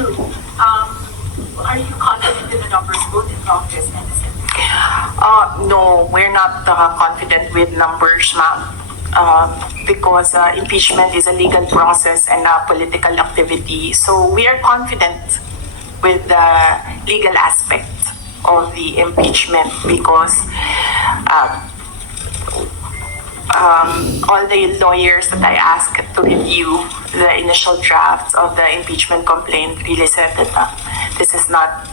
two, are you confident in the numbers both in the office and the Senate? No, we're not confident with numbers, ma'am. Because impeachment is a legal process and a political activity. So we are confident with the legal aspect of the impeachment because all the lawyers that I asked to review the initial drafts of the impeachment complaint really said that this is not,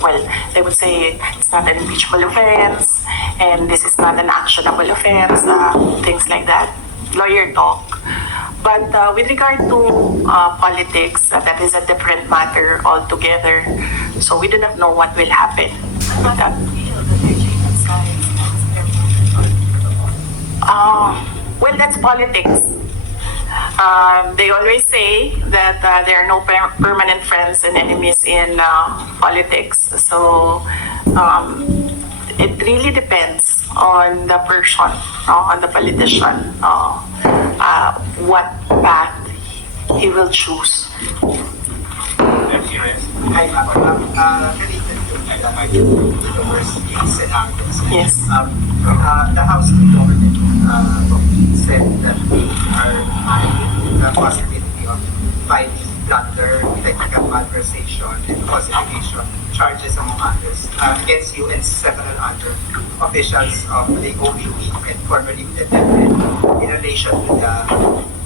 well, they would say it's not an impeachable offense and this is not an actionable offense, things like that, lawyer talk. But with regard to politics, that is a different matter altogether. So we do not know what will happen with that. Well, that's politics. They always say that there are no permanent friends and enemies in politics. So it really depends on the person, on the politician, what path he will choose. Yes. The House of Government said that they are eyeing the possibility of filing blunder, technical malversation, and falsification charges, among others, against you and several other officials of the OVP and formerly Duterte in relation to the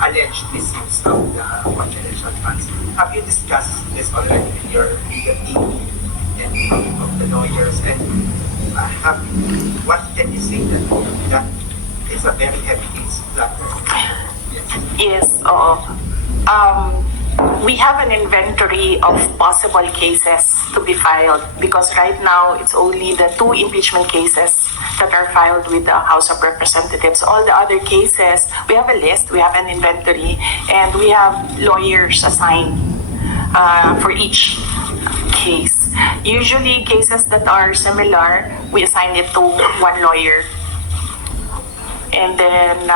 alleged misuse of the confidential funds. Have you discussed this already with your legal team and of the lawyers? And what can you say that it's a very heavy case? Yes. We have an inventory of possible cases to be filed because right now it's only the 2 impeachment cases that are filed with the House of Representatives. All the other cases, we have a list, we have an inventory, and we have lawyers assigned for each case. Usually cases that are similar, we assign it to one lawyer. And then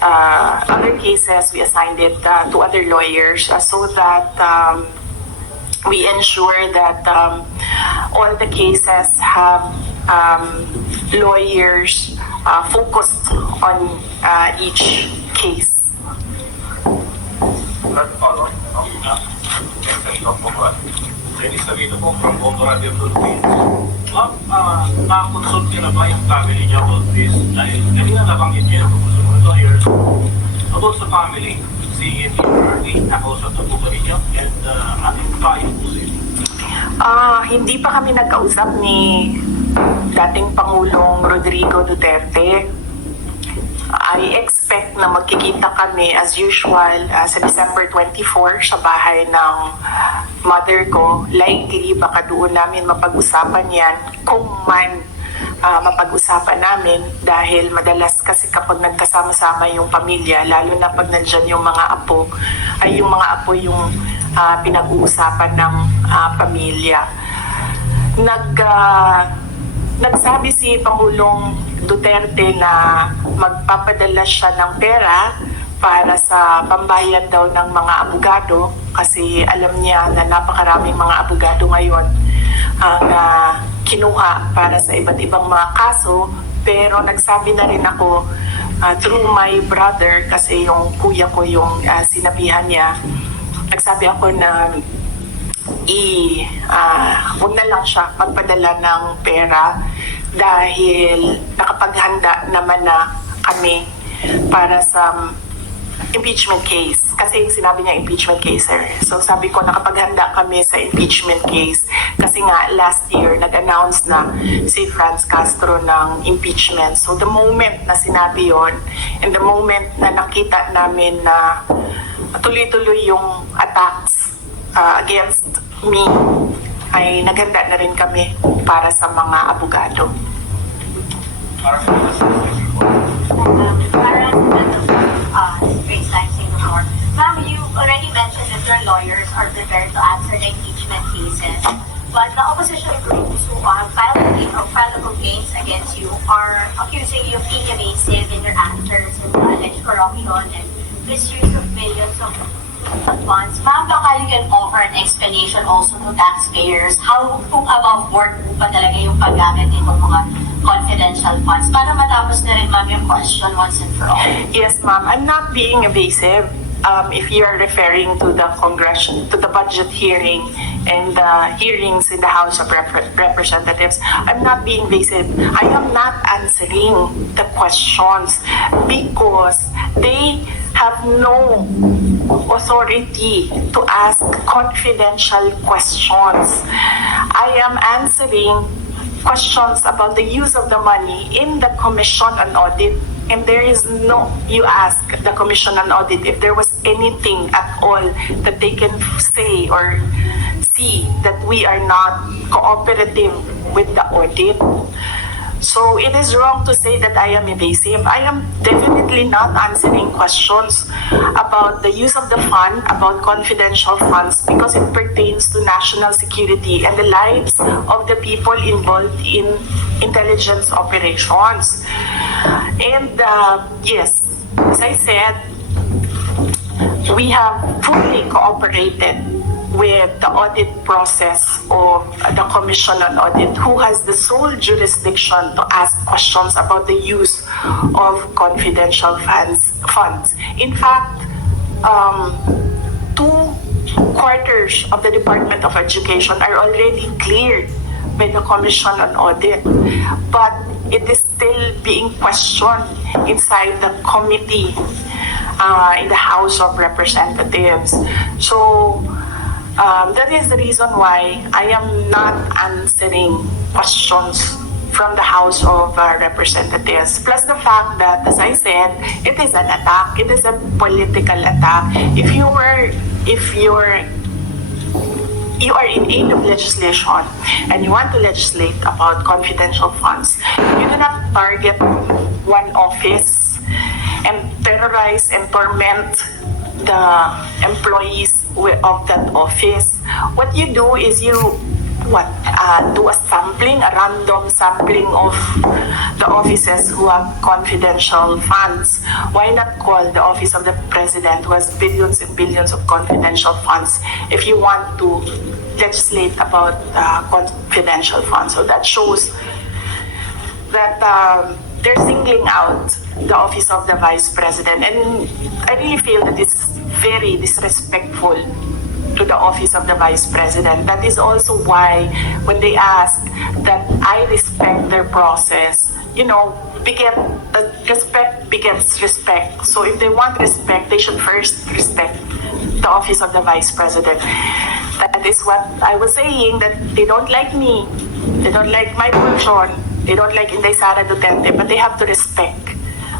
other cases, we assigned it to other lawyers so that we ensure that all the cases have lawyers focused on each case. Nakakonsult niyo na ba yung family niya about this? Dahil kanina nabanggit niya yung mga lawyers about sa family. Si Inyu, nakausap na po ba ninyo? And ating payo po sa'yo? Hindi pa kami nagkausap ni dating Pangulong Rodrigo Duterte. I expect na magkikita kami as usual sa December 24 sa bahay ng mother ko. Likely baka doon namin mapag-usapan yan kung man mapag-usapan namin dahil madalas kasi kapag nagkasama-sama yung pamilya, lalo na pag nandyan yung mga apo, ay yung mga apo yung pinag-uusapan ng pamilya. Nagsabi si Pangulong Duterte na magpapadala siya ng pera para sa pambayad daw ng mga abogado kasi alam niya na napakaraming mga abogado ngayon ang kinuha para sa iba't ibang mga kaso. Pero nagsabi na rin ako through my brother kasi yung kuya ko yung sinabihan niya, nagsabi ako na huwag na lang siya magpadala ng pera dahil nakapaghanda naman na kami para sa impeachment case. Kasi sinabi niya impeachment case, sir. So sabi ko nakapaghanda kami sa impeachment case kasi nga last year nag-announce na si Franz Castro ng impeachment. So the moment na sinabi yon and the moment na nakita namin na tuloy-tuloy yung attacks against me, ay naghanda na rin kami para sa mga abogado. Ma'am, you already mentioned that your lawyers are prepared to answer the impeachment cases, but the opposition groups who have filed complaints against you are accusing you of being evasive in your answers and alleged corruption and misuse of millions of funds. Ma'am, baka you can offer an explanation also to taxpayers how kung above board po ba talaga yung paggamit nitong mga confidential funds para matapos na rin ma'am yung question once and for all. Yes, ma'am. I'm not being evasive. If you are referring to the budget hearing and the hearings in the House of Representatives, I'm not being evasive. I am not answering the questions because they have no authority to ask confidential questions. I am answering questions about the use of the money in the Commission on Audit. And there is no, you ask the Commission on Audit if there was anything at all that they can say or see that we are not cooperative with the audit. So it is wrong to say that I am evasive. I am definitely not answering questions about the use of the fund, about confidential funds, because it pertains to national security and the lives of the people involved in intelligence operations. And yes, as I said, we have fully cooperated with the audit process of the Commission on Audit, who has the sole jurisdiction to ask questions about the use of confidential funds. In fact, 2/4 of the Department of Education are already cleared by the Commission on Audit, but it is still being questioned inside the committee in the House of Representatives. So that is the reason why I am not answering questions from the House of Representatives. Plus the fact that, as I said, it is an attack. It is a political attack. If you are in aid of legislation and you want to legislate about confidential funds, you do not target one office and terrorize and torment the employees of that office. What you do is you do a sampling, a random sampling of the offices who have confidential funds. Why not call the office of the president who has billions and billions of confidential funds if you want to legislate about confidential funds? So that shows that they're singling out the office of the vice president, and I really feel that it's very disrespectful to the office of the vice president. That is also why when they ask that I respect their process, respect begets respect. So if they want respect, they should first respect the office of the vice president. That is what I was saying, that they don't like me, they don't like my function, they don't like Sara Duterte, but they have to respect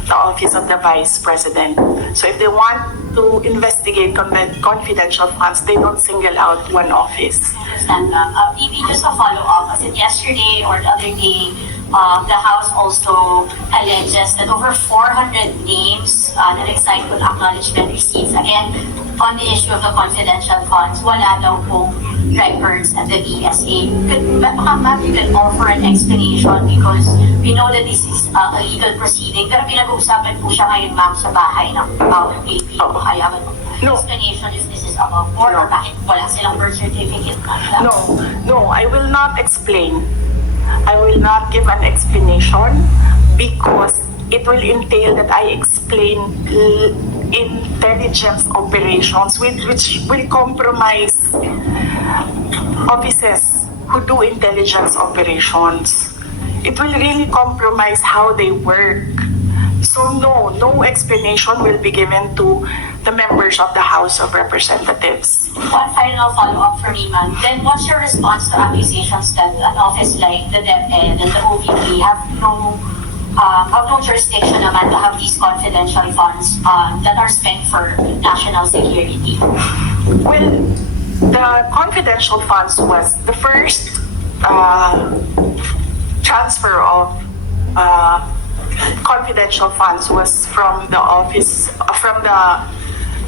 the office of the vice president. So if they want to investigate confidential funds, they don't single out one office. Understand, ma'am. Maybe just a follow-up, as in yesterday or the other day, the House also alleges that over 400 names na nag-sign with acknowledgement receipts, again, on the issue of the confidential funds, wala daw pong records at the BSA. Baka ma'am, you can offer an explanation because we know that this is a legal proceeding, pero pinag-uusapan po siya ngayon ma'am sa bahay ng Power AP. Kaya No. explanation if this is above board or bakit wala silang birth certificate ma'am. No, I will not explain. I will not give an explanation because it will entail that I explain intelligence operations which will compromise offices who do intelligence operations. It will really compromise how they work. So no explanation will be given to the members of the House of Representatives. One final follow-up for me, ma'am. Then what's your response to accusations that an office like the DepEd and the OVP have no jurisdiction naman to have these confidential funds that are spent for national security? Well, the confidential funds was the first transfer of confidential funds was from the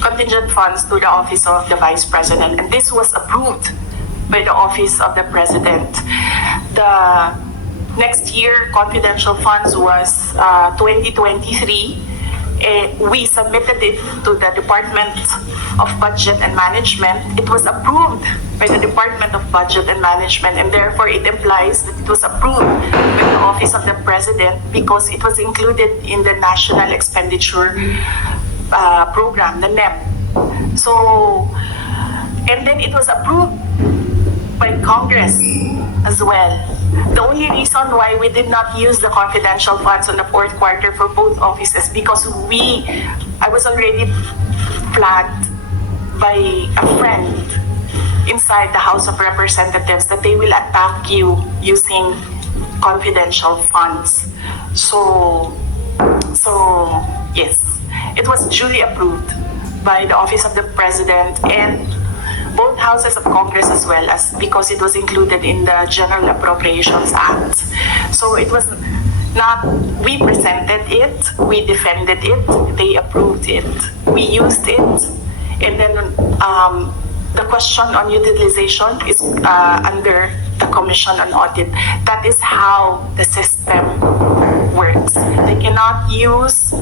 contingent funds to the office of the vice president, and this was approved by the office of the president. The next year confidential funds was 2023. We submitted it to the Department of Budget and Management, it was approved by the Department of Budget and Management, and therefore it implies that it was approved by the Office of the President because it was included in the National Expenditure Program, the NEP. So, and then it was approved by Congress as well. The only reason why we did not use the confidential funds on the fourth quarter for both offices because I was already flagged by a friend inside the House of Representatives that they will attack you using confidential funds. So yes, it was duly approved by the Office of the President and both houses of Congress as well as because it was included in the General Appropriations Act. So it was not, we presented it, we defended it, they approved it, we used it, and then the question on utilization is under the Commission on Audit. That is how the system works. They cannot use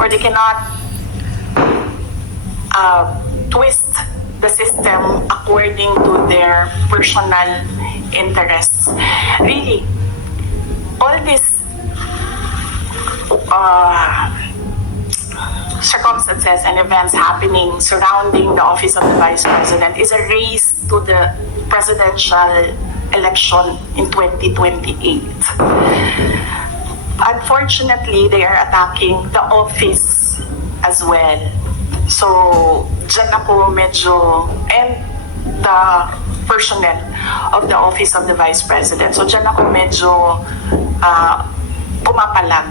or they cannot twist the system according to their personal interests. Really, all these circumstances and events happening surrounding the Office of the Vice President is a race to the presidential election in 2028. Unfortunately, they are attacking the office as well. So, dyan ako medyo, and the personnel of the Office of the Vice President. So, dyan ako medyo pumapalag